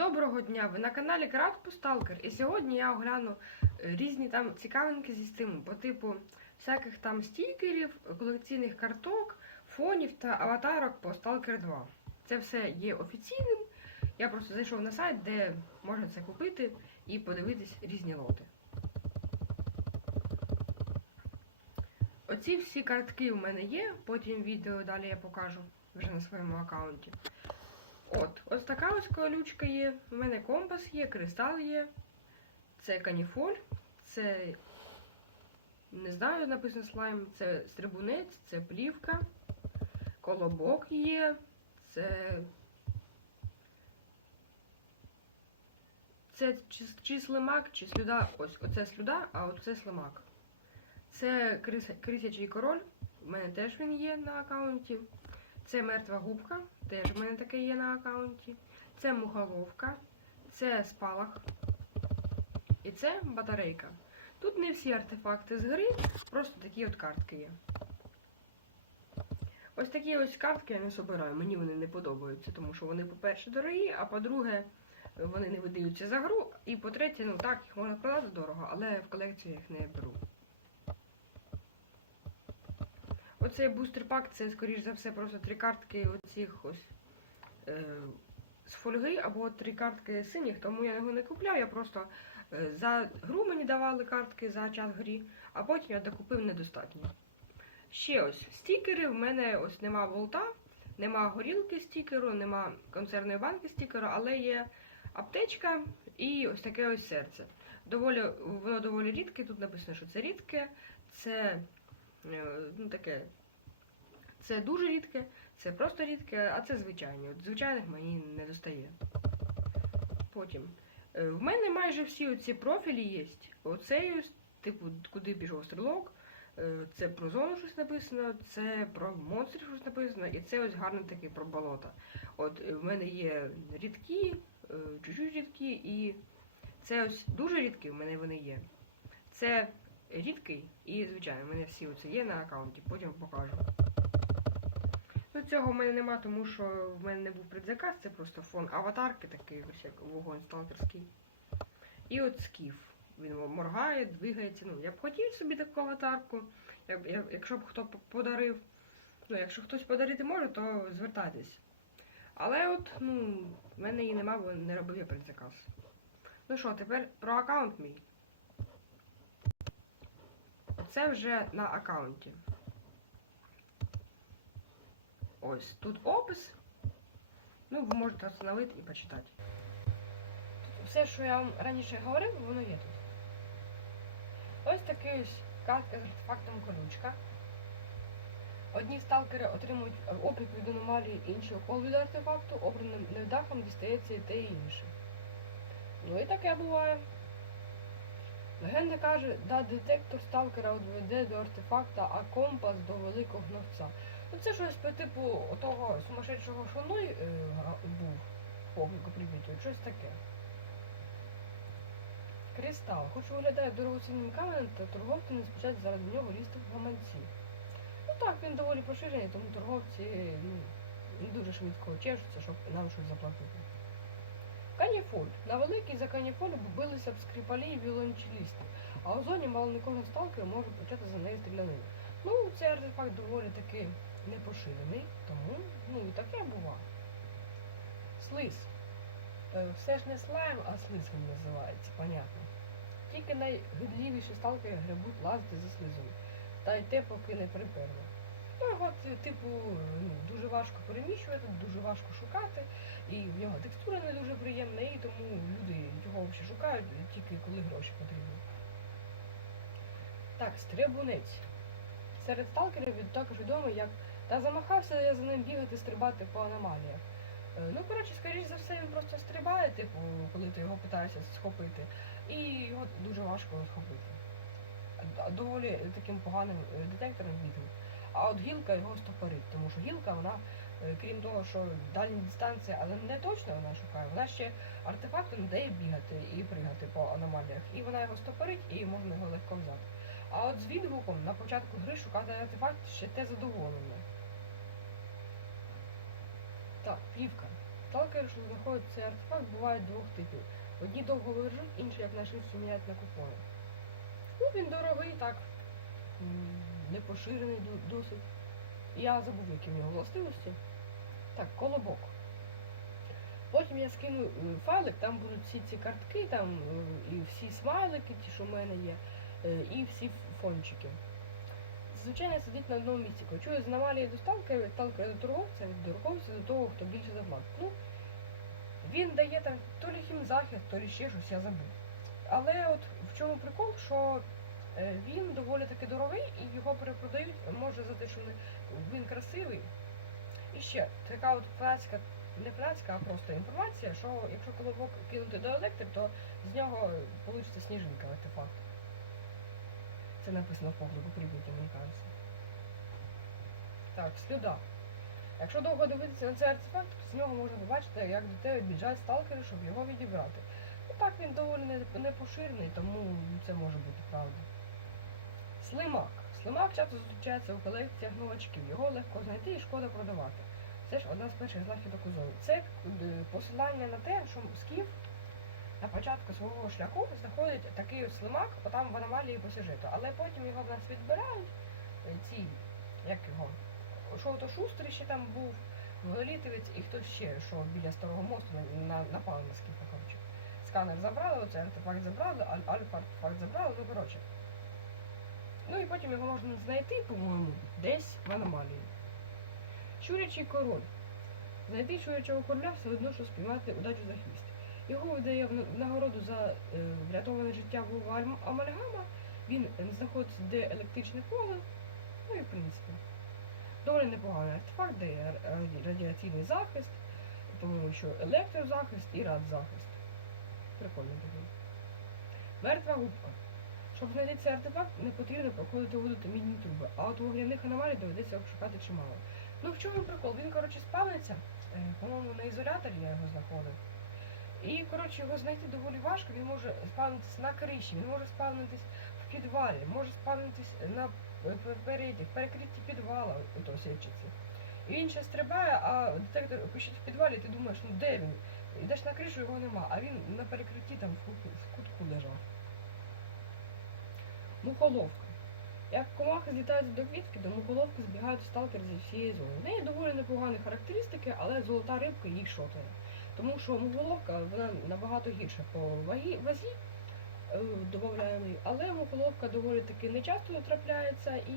Доброго дня! Ви на каналі Кратпу Сталкер. І сьогодні я огляну е, різні там цікавинки зі стиму по типу всяких там стікерів, колекційних карток, фонів та аватарок по Stalker 2. Це все є офіційним. Я просто зайшов на сайт, де можна це купити і подивитись різні лоти. Оці всі картки у мене є, потім відео далі я покажу вже на своєму аккаунті. От, ось така ось колючка є. У мене компас є, кристал є. Це каніфоль, це не знаю, написано слайм, це стрибунець, це плівка, колобок є, це. Це чи, чи слимак, чи слюда. Ось, оце слюда, а оце слимак. Це крис, крисячий король. У мене теж він є на аккаунті. Це мертва губка, теж в мене таке є на аккаунті. Це мухоловка, це спалах. І це батарейка. Тут не всі артефакти з гри, просто такі от картки є. Ось такі ось картки я не собираю, мені вони не подобаються, тому що вони, по-перше, дорогі, а по-друге, вони не видаються за гру. І по-третє, ну так, їх можна продати дорого, але в колекцію я їх не беру. Оцей бустер пак це, скоріш за все, просто три картки оцих ось е, з фольги або три картки синіх, тому я його не купляю. Я просто е, за гру мені давали картки за час грі, а потім я докупив недостатньо. Ще ось стікери. В мене ось нема волта, нема горілки стікеру, нема консервної банки стікеру, але є аптечка і ось таке ось серце. Доволі, воно доволі рідке. Тут написано, що це рідке, це ну, таке. Це дуже рідке, це просто рідке, а це звичайні. От звичайних мені не достає. Потім. е, В мене майже всі оці профілі є. Оцей, типу, куди пішов стрілок. е, Це про зону щось написано, це про монстрів щось написано, і це ось гарний такий про болота. От е, в мене є рідкі, е, чуть-чуть рідкі, і це ось дуже рідкі, в мене вони є. Це рідкий і, звичайно, в мене всі оце є на аккаунті, потім покажу. Ну, цього в мене нема, тому що в мене не був предзаказ, це просто фон аватарки, такий ось як вогонь сталкерський. І от скіф. Він моргає, двигається. Ну, я б хотів собі таку аватарку. Я, я, якщо б хто подарив, ну, якщо хтось подарити може, то звертайтесь. Але от, ну, в мене її нема, бо не робив я предзаказ. Ну що, тепер про аккаунт мій. Це вже на аккаунті. Ось тут опис. Ну, ви можете встановити і почитати. Все, що я вам раніше говорив, воно є тут. Ось такий ось картка з артефактом колючка. Одні сталкери отримують опік від аномалії, інші укол від артефакту, обраним невдахом дістається і те і інше. Ну і таке буває. Легенда каже, да детектор сталкера відведе до артефакта, а компас до великого гновця. Ну це щось по типу того сумасшедшого шоной е, був повністю привітую, щось таке. Кристал. Хоч виглядає дорогоцінним каменем, та торговці не спочатку заради нього лізти в гаманці. Ну так, він доволі поширений, тому торговці ну, не дуже швидко чешуться, щоб нам щось заплатити. Каніфоль. На великий за каніфоль билися б скрипалі і віолончелісти, а у зоні мало нікого сталкера може почати за неї стрілянину. Ну, цей артефакт доволі таки непоширений, тому ну і таке бува. Слиз. Е, Все ж не слайм, а слиз він називається, понятно. Тільки найгидливіші сталкери гребуть лазити за слизом. Та й те поки не приперло. Ну, його, т- типу, ну, дуже важко переміщувати, дуже важко шукати, і в нього текстура не дуже приємна, і тому люди його взагалі шукають тільки коли гроші потрібні. Так, стрибунець. Серед сталкерів він також відомий як та замахався я за ним бігати, стрибати по аномаліях. Е, Ну, коротше, скоріш за все, він просто стрибає, типу, коли ти його питаєшся схопити, і його дуже важко схопити. Доволі таким поганим е, детектором відео. А от гілка його стопорить, тому що гілка, вона, крім того, що дальні дистанції, але не точно вона шукає, вона ще артефактом дає бігати і пригати по аномаліях. І вона його стопорить, і можна його легко взяти. А от з відгуком на початку гри шукати артефакт ще те задоволення. Так, плівка. Сталкери, що знаходять цей артефакт, бувають двох типів. Одні довго лежать, інші як на швидше міняють на купони. Ну, він дорогий, так. м, Не поширений досить. Я забув, які в нього властивості. Так, колобок. Потім я скину е, файлик, там будуть всі ці картки, там е, і всі смайлики, ті, що в мене є, е, і всі фончики. Звичайно, сидить на одному місці. Чую з аномалії до сталкера, від сталкера до торговця, від торговця до того, хто більше заплатить. Ну, він дає там то лі хімзахист, то лі ще щось, я забув. Але от в чому прикол, що він доволі таки дорогий і його перепродають, може за те, що він красивий. І ще така от фанатська, не фанатська, а просто інформація, що якщо колобок кинути до електри, то з нього вийде сніжинка артефакт. Це написано в погляду прибуті, мені кажеться. Так, слюда. Якщо довго дивитися на цей артефакт, то з нього можна побачити, як до тебе біжать сталкери, щоб його відібрати. І так він доволі не- непоширений, тому це може бути правда. Слимак. Слимак часто зустрічається у колекціях новачків. Його легко знайти і шкода продавати. Це ж одна з перших знахідок у зоні. Це е, посилання на те, що скіф на початку свого шляху знаходить такий от слимак, отам в аномалії по. Але потім його в нас відбирають. е, Ці, як його? Що то Шустер ще там був, Гололітовець і хтось ще, що біля старого мосту на, на, напали на скіфа, коротше. Сканер забрали, оцей артефакт забрали, аль- альфа артефакт забрали, ну коротше. Потім його можна знайти, по-моєму, десь в аномалії. Щурячий король. Знайти щурячого короля все одно, що спіймати удачу за хвіст. Його видає в нагороду за е, врятоване життя Вова Амальгама. Він знаходиться де електричне поле. Ну і в принципі. Доволі непоганий артефакт, де є радіаційний захист, по-моєму, що електрозахист і радзахист. Прикольно такий. Мертва губка. Щоб знайти цей артефакт, не потрібно проходити воду мідні труби, а от вугляних аномалій доведеться обшукати чимало. Ну в чому прикол? Він, коротше, спавниться, е, по-моєму, на ізоляторі я його знаходив. І, коротше, його знайти доволі важко, він може спавнитися на криші, він може спавнитись в підвалі, може спавнитись на п- перекритті підвала, ото сільчиці. І він ще стрибає, а детектор пише в підвалі, і ти думаєш, ну де він? Йдеш на кришу, його нема, а він на перекритті там в кутку. Мухоловка. Як комахи злітають до квітки, до мухоловки збігають сталкери зі всієї зони. В неї доволі непогані характеристики, але золота рибка їх шотає. Тому що мухоловка вона набагато гірша по вагі, вазі е, додаємо, але мухоловка доволі таки нечасто трапляється і,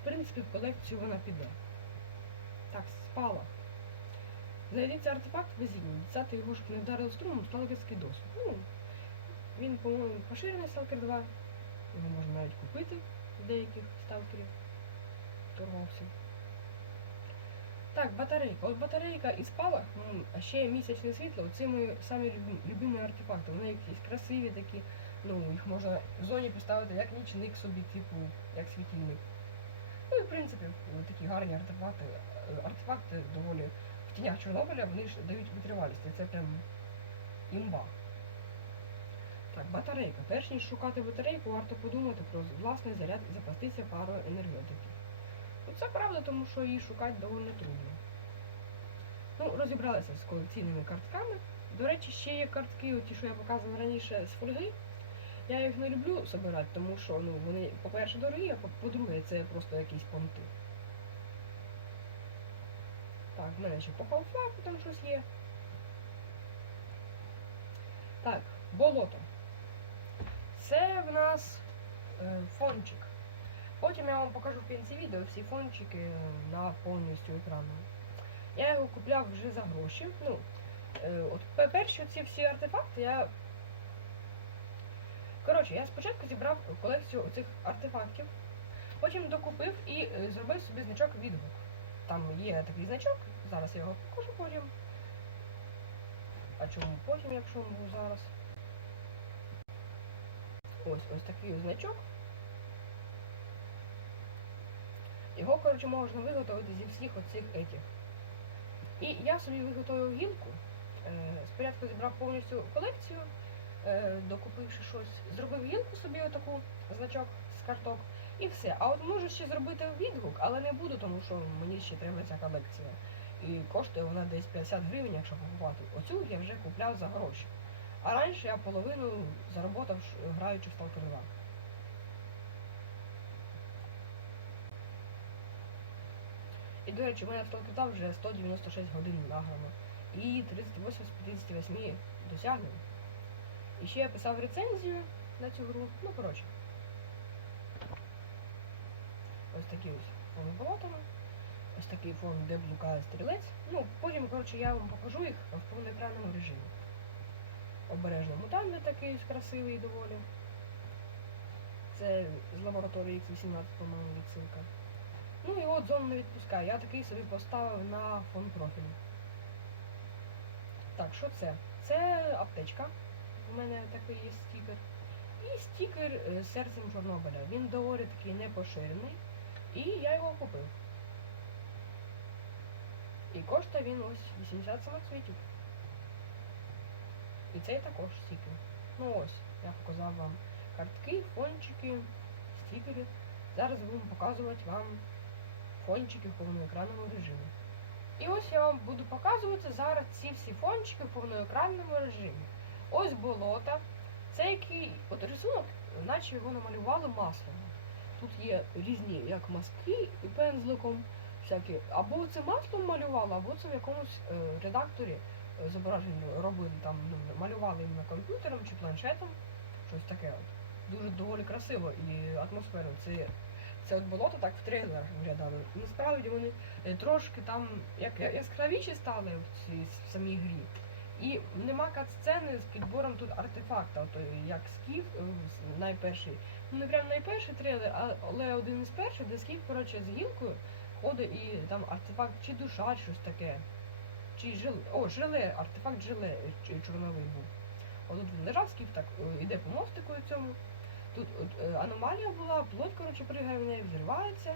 в принципі, в колекцію вона піде. Так, спала. Знайдеться артефакт везіння. Десятий його ж не вдарили струмом, сталкерський досвід. Ну, він, по-моєму, поширений Сталкер 2. Його можна навіть купити в деяких сталкерів, торговців. Так, батарейка. От батарейка і спалах, ну, а ще місячне світло, це мої самі любимі артефакти. Вони якісь красиві такі, ну, їх можна в зоні поставити як нічник собі, типу, як світильник. Ну і в принципі, такі гарні артефакти. Е, Артефакти доволі в тінях Чорнобиля вони ж дають витривалість, це прям імба. Так, батарейка. Перш ніж шукати батарейку, варто подумати про власний заряд запастися парою енергетиків. Ну, це правда, тому що її шукати доволі трудно. Ну, розібралися з колекційними картками. До речі, ще є картки, ті, що я показувала раніше з фольги. Я їх не люблю збирати, тому що ну, вони, по-перше, дорогі, а по- по-друге, це просто якісь понти. Так, в мене ще по Half-Life там щось є. Так, болото. Це в нас е, фончик. Потім я вам покажу в кінці відео всі фончики е, на повністю екрану. Я його купляв вже за гроші. Ну, е, от перші ці всі артефакти я. Коротше, я спочатку зібрав колекцію оцих артефактів, потім докупив і зробив собі значок відгук. Там є такий значок, зараз я його покажу потім. А чому потім, якщо був зараз? Ось ось такий значок. Його, коротше, можна виготовити зі всіх оцих етіх. І я собі виготовив гілку. Е, спочатку зібрав повністю колекцію, е, докупивши щось, зробив гілку собі отаку значок з карток і все. А от можу ще зробити відгук, але не буду, тому що мені ще треба ця колекція. і коштує вона десь 50 гривень, якщо купувати. Оцю я вже купляв за гроші. А раніше я половину заработав, граючи в Stalker 2. І, до речі, у мене в Stalker 2 вже 196 годин награно. І 38 з 58 досягнень. І ще я писав рецензію на цю гру. Ну, коротше. Ось такі ось фони болотами. Ось такий фон, де блукає стрілець. Ну, потім, коротше, я вам покажу їх в повноекранному режимі. Обережно мутант такий красивий доволі. Це з лабораторії X18, по-моєму, відсилка. Ну і от зону не відпускає. Я такий собі поставив на фон профілю. Так, що це? Це аптечка. У мене такий є стікер. І стікер е, з серцем Чорнобиля. Він доволі такий непоширений. І я його купив. І коштує він ось 80 самоцвітів. І цей також стікер. Ну ось, я показав вам картки, фончики, стікери. Зараз будемо показувати вам фончики в повноекранному режимі. І ось я вам буду показувати зараз ці всі фончики в повноекранному режимі. Ось болота. Це який от рисунок, наче його намалювали маслом. Тут є різні як маски і пензликом, всякі. Або це маслом малювали, або це в якомусь е, редакторі зображень робили там, ну, малювали їм комп'ютером чи планшетом. Щось таке от. Дуже доволі красиво і атмосферно. Це, це от болото так в трейлерах виглядало. Насправді вони е, трошки там як яскравіші стали в цій в самій грі. І нема кат-сцени з підбором тут артефакта, от, е, як скіф е, найперший. Ну не прям найперший трейлер, але один із перших, де скіф, коротше, з гілкою ходить і там артефакт чи душа, чи щось таке. Чи жиле. О, жиле, артефакт жиле чорновий був. Отут він лежав, скіф так е, іде по мостику цьому. Тут от, е, аномалія була, плоть, коротше, пригає в неї, взривається.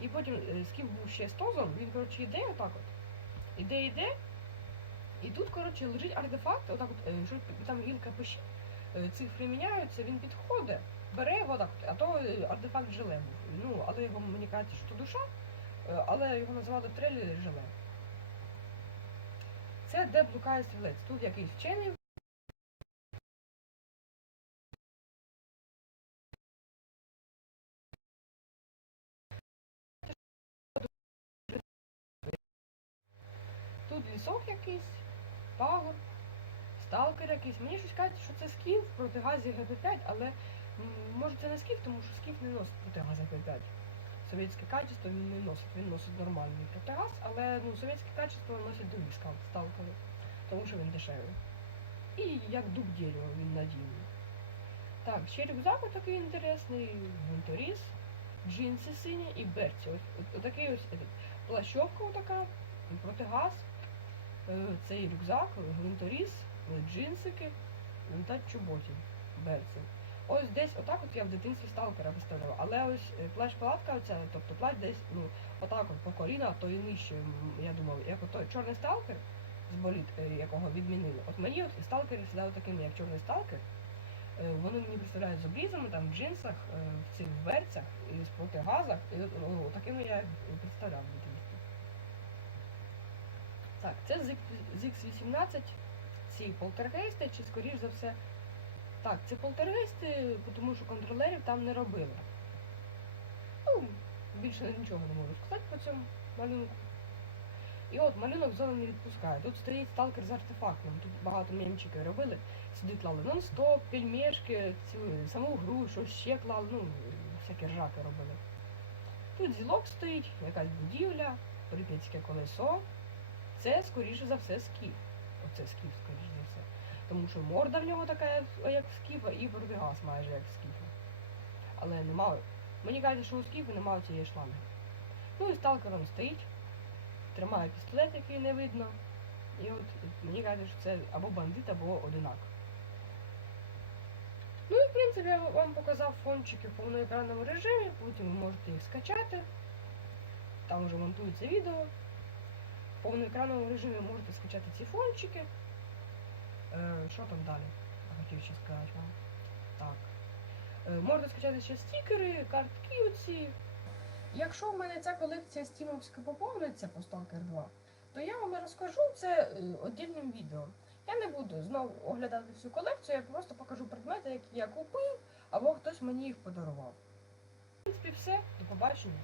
І потім е, скіф був ще з тозом, він, коротше, йде отак от. Іде, йде. І тут, коротше, лежить артефакт, отак от, що там гілка пишіть, цифри міняються, він підходить, бере його так, а то артефакт жиле був. Ну, але його мені кажуть, що душа, але його називали в трейлері жиле. Це де блукає стрілець. Тут якийсь вчений. Тут лісок якийсь, пагор, сталкер якийсь. Мені щось кажуть, що це скіф проти газі ГБ5, але може це не скіф, тому що скіф не носить проти газу ГБ5. Совєтське качество він не носить, він носить нормальний протигаз, але ну, совєтське качество носить скал- сталкери, тому що він дешевий. І як дуб дерева він надійний. Так, ще рюкзак такий інтересний, гвинторіз, джинси сині і берці. Ось, от, отакий ось плащовка отака, протигаз, е, цей рюкзак, гвинторіз, джинсики та чоботі берці. Ось десь отак от я в дитинстві сталкера виставляла. Але ось е, плащ-палатка оця, тобто плащ десь, ну, отак от по коліна, то і нижче, я думав, як ото чорний сталкер з боліт, е, якого відмінили. От мені от сталкери сідали такими, як чорний сталкер. Е, Вони мені представляють з обрізами, там в джинсах, в цих берцях і з протигазах. І ну, такими я представляв в дитинстві. Так, це з X18, ці полтергейсти, чи скоріш за все. Так, це полтергейсти, тому що контролерів там не робили. Ну, більше нічого не можу сказати по цьому малюнку. І от малюнок зону не відпускає. Тут стоїть сталкер з артефактом. Тут багато мемчиків робили. Сюди клали нон-стоп, пельмешки, цю саму гру, що ще клали, ну, всякі ржаки робили. Тут зілок стоїть, якась будівля, прип'ятське колесо. Це, скоріше за все, скіф. Оце скіф, скоріше за. Тому що морда в нього така, як- скіфа, і протигаз майже як скіфа. Але немає. Мені кажуть, що у скіфа немає цієї шланги. Ну і сталкер он стоїть, тримає пістолет, який не видно. І от мені кажуть, що це або бандит, або одинак. Ну і в принципі я вам показав фончики в повноекранному режимі, потім ви можете їх скачати. Там вже монтується відео. В повноекранному режимі можете скачати ці фончики. Е, що там далі? Хотів ще сказати вам. Так. Е, можете скачати ще стікери, картки оці. Якщо в мене ця колекція стімовська поповниться по Stalker 2, то я вам розкажу це е, отдільним відео. Я не буду знову оглядати всю колекцію, я просто покажу предмети, які я купив, або хтось мені їх подарував. В принципі, все. До побачення.